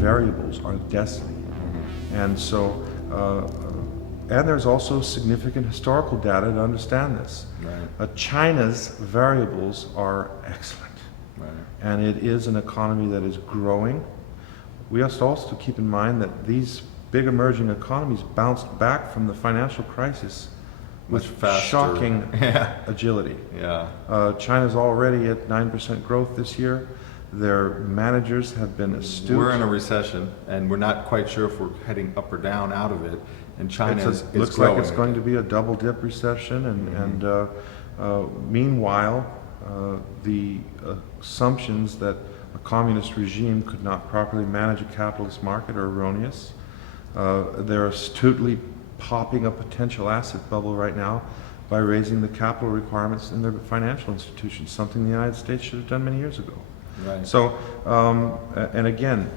Variables are destiny. And so, and there's also significant historical data to understand this. Right. China's variables are excellent. Right. And it is an economy that is growing. We have to also keep in mind that these big emerging economies bounced back from the financial crisis with shocking agility. Yeah. China's already at 9% growth this year. Their managers have been astute. We're in a recession, and we're not quite sure if we're heading up or down out of it. And China is looks growing. like it's going to be a double dip recession. Meanwhile, the assumptions that a communist regime could not properly manage a capitalist market are erroneous. They're astutely popping a potential asset bubble right now by raising the capital requirements in their financial institutions, something the United States should have done many years ago. Right. So, and again,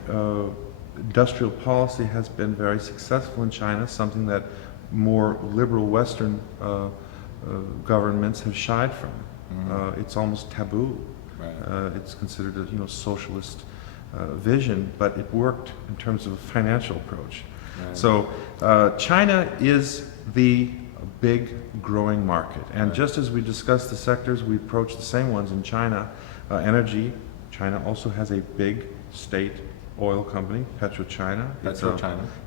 industrial policy has been very successful in China, something that more liberal Western governments have shied from. It's almost taboo. Right. It's considered a socialist vision, but it worked in terms of a financial approach. Right. So China is the big growing market, and just as we discussed the sectors, we approach the same ones in China. Energy. China also has a big state oil company, PetroChina.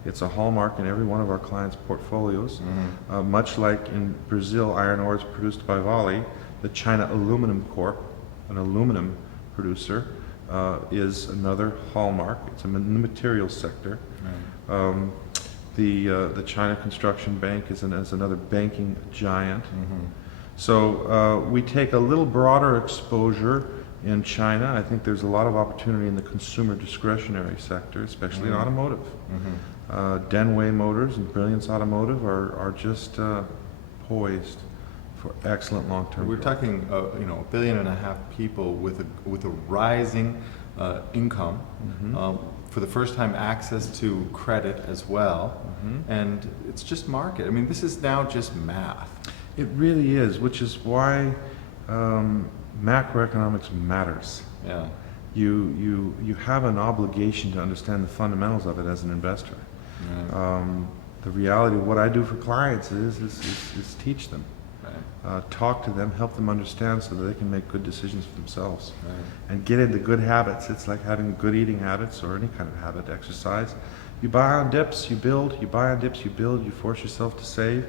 It's a hallmark in every one of our clients' portfolios. Much like in Brazil, iron ore is produced by Vale. The China Aluminum Corp, an aluminum producer, is another hallmark. It's in the materials sector. Right. The China Construction Bank is another banking giant. So we take a little broader exposure in China. I think there's a lot of opportunity in the consumer discretionary sector, especially in automotive. Denway Motors and Brilliance Automotive are just poised for excellent long-term growth. We're talking, $1.5 billion people with a rising income. For the first time, access to credit as well, and it's just market. I mean, this is now just math. It really is, which is why macroeconomics matters. Yeah. You have an obligation to understand the fundamentals of it as an investor. Right. The reality of what I do for clients is teach them, talk to them, help them understand so that they can make good decisions for themselves, and get into good habits. It's like having good eating habits or any kind of habit, exercise. You buy on dips, you build. You buy on dips, you build. You force yourself to save.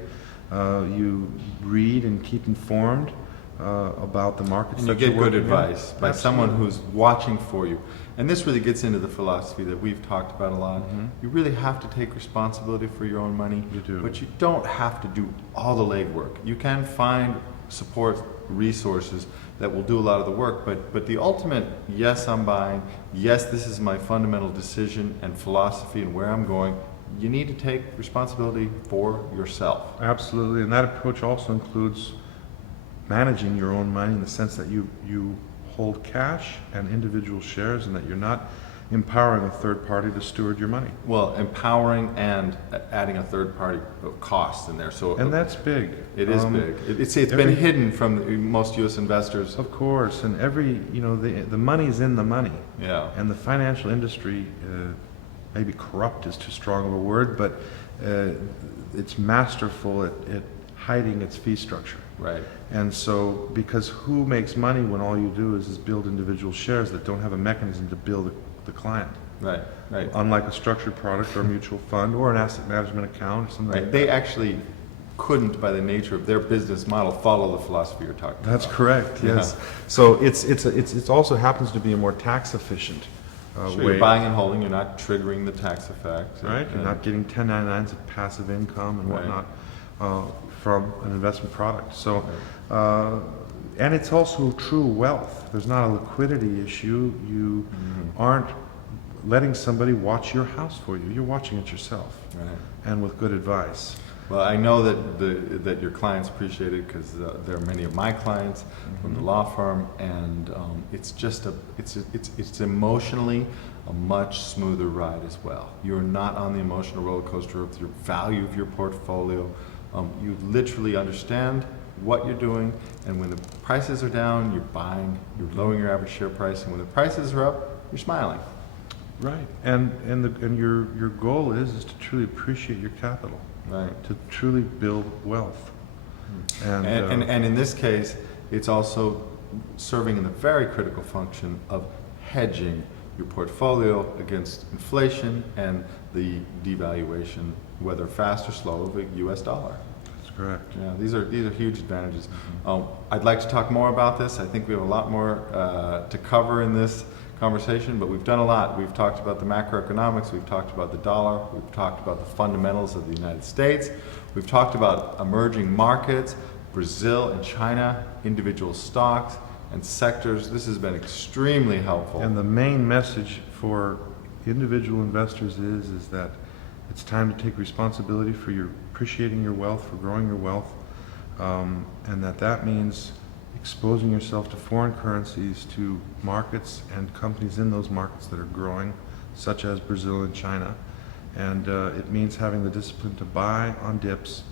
You read and keep informed about the markets. And you get good advice by someone who's watching for you. And this really gets into the philosophy that we've talked about a lot. You really have to take responsibility for your own money. You do. But you don't have to do all the legwork. You can find support resources that will do a lot of the work, but the ultimate, yes, I'm buying, yes, this is my fundamental decision and philosophy and where I'm going, you need to take responsibility for yourself. Absolutely, and that approach also includes managing your own money in the sense that you hold cash and individual shares, and that you're not empowering a third party to steward your money. Well, empowering and adding a third party cost in there. And that's big. It is big. It's been hidden from most U.S. investors. Of course, and the money's in the money. Yeah. And the financial industry, maybe corrupt is too strong of a word, but it's masterful at hiding its fee structure. Right. And so, because who makes money when all you do is build individual shares that don't have a mechanism to build the client? Right, right. Unlike a structured product or a mutual fund or an asset management account or something. Right. Like They that. actually couldn't, by the nature of their business model, follow the philosophy you're talking about. That's correct. Yes. So it also happens to be a more tax efficient Sure, way. you're buying and holding. You're not triggering the tax effect. Right. You're not getting 1099s of passive income and whatnot from an investment product. So. And it's also true wealth. There's not a liquidity issue. You aren't letting somebody watch your house for you. You're watching it yourself, and with good advice. Well, I know that your clients appreciate it because there are many of my clients from the law firm, and it's just it's emotionally a much smoother ride as well. You're not on the emotional roller coaster of your value of your portfolio. You literally understand what you're doing, and when the prices are down, you're buying, you're lowering your average share price, and when the prices are up, you're smiling. Right, and your goal is to truly appreciate your capital, Right. to truly build wealth. And in this case, it's also serving in the very critical function of hedging your portfolio against inflation and the devaluation, whether fast or slow, of the U.S. dollar. That's correct. Yeah, these are huge advantages. I'd like to talk more about this. I think we have a lot more to cover in this conversation, but we've done a lot. We've talked about the macroeconomics, we've talked about the dollar, we've talked about the fundamentals of the United States, we've talked about emerging markets, Brazil and China, individual stocks and sectors. This has been extremely helpful. And the main message for individual investors is that it's time to take responsibility for your appreciating your wealth, for growing your wealth, and that means exposing yourself to foreign currencies, to markets and companies in those markets that are growing, such as Brazil and China. And it means having the discipline to buy on dips,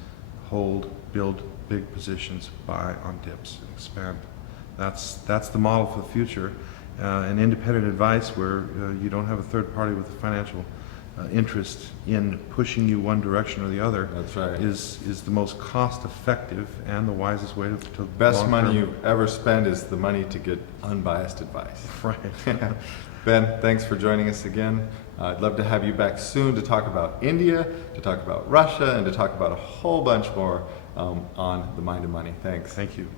hold, build big positions, buy on dips, and expand. That's the model for the future. And independent advice where you don't have a third party with a financial interest in pushing you one direction or the other. That's right. Is the most cost effective and the wisest way to Best long-term- money you ever spend is the money to get unbiased advice. Right. Ben, thanks for joining us again. I'd love to have you back soon to talk about India, to talk about Russia, and to talk about a whole bunch more on The Mind of Money. Thanks. Thank you.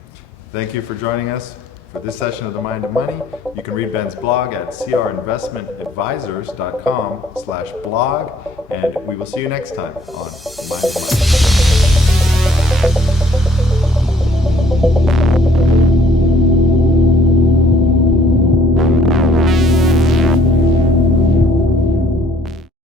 Thank you for joining us for this session of The Mind of Money. You can read Ben's blog at crinvestmentadvisors.com/blog, and we will see you next time on The Mind of Money.